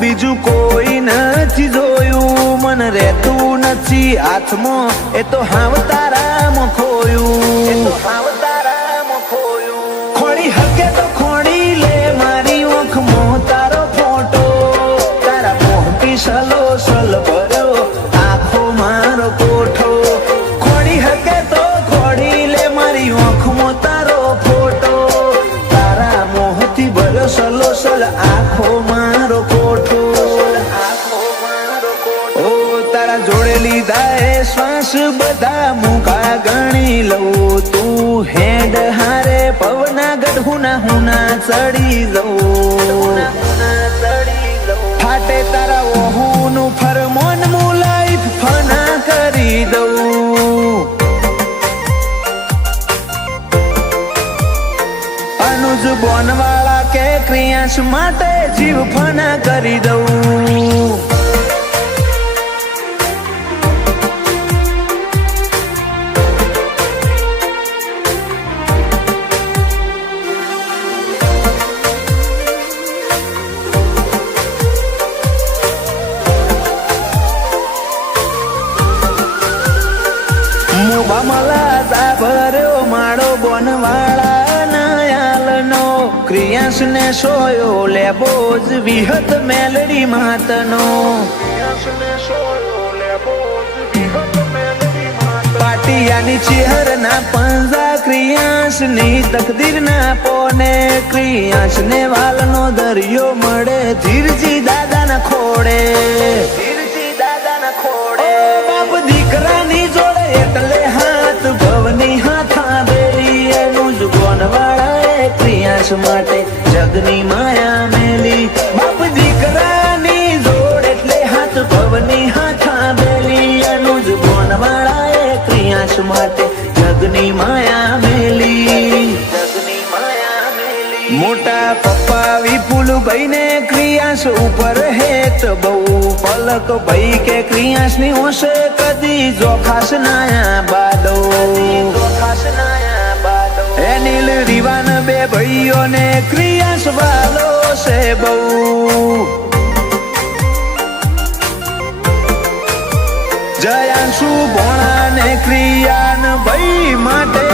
બીજું કોઈ નથી જોયું, મન રહેતું નથી હાથમાં, એ તો હાવ તારામાં ખોયું. ખોડી હકે તો ખોડી લે મારી ઓખમાં તારો ફોટો, તારા મોહથી સલો સલ ભર્યો આખો મારો કોઠો. ખોડી હકે તો ખોડી લે મારી ઓખમાં તારો ફોટો, તારા મોહથી ભર્યો સલો સલ આખો મારો કોઠો. ઓ તારા જોડે લીધા એ શ્વાસ બધા મુકા ગણી લઉં, તું હેડ હારે પવના ગઢુના હુના ચડી જઉં. ફાટે તારા ઓહુનું ફરમોન હું લાઈફ ફના કરી દઉં. અનુજ બોનવાળા કે ક્રિયાશ માટે જીવ ફના કરી દઉં. ભર્યો માળો બોનવાળા નયાલનો, ક્રિયાશ ને સોયો લેબો જ વિહત મેલડી માતનો. પાટિયાની ચેહર ના પંજા ક્રિયાશ ની તકદીર ના પોને, ક્રિયાશ ને વાલનો દરિયો મળે ધીરજી દાદા ના ખોડે. બાપ દીકરાની જોડે એટલે હાથ ભવની હાથા બેલી, એનું જ બોનવાળાએ ક્રિયાશ માટે જગની માયા મેલી. બાપ દીકરાની જોડ એટલે હાથ ભવની હાથા બેલી, એનું જ બોનવાળાએ ક્રિયાશ માટે જગની માયા મેલી. મોટા પપ્પા વિપુલભાઈ ને ક્રિયાશ ઉપર હેત બહુ, પલક ભાઈ કે ક્રિયાશ ની હોશે કદી જોખાશ નાયા બાદો. એનિલ રીવાન બે ભાઈઓ ને ક્રિયાશ વાલો છે બહુ. જયાંશુ ભોણા ને ક્રિયાન ભાઈ માટે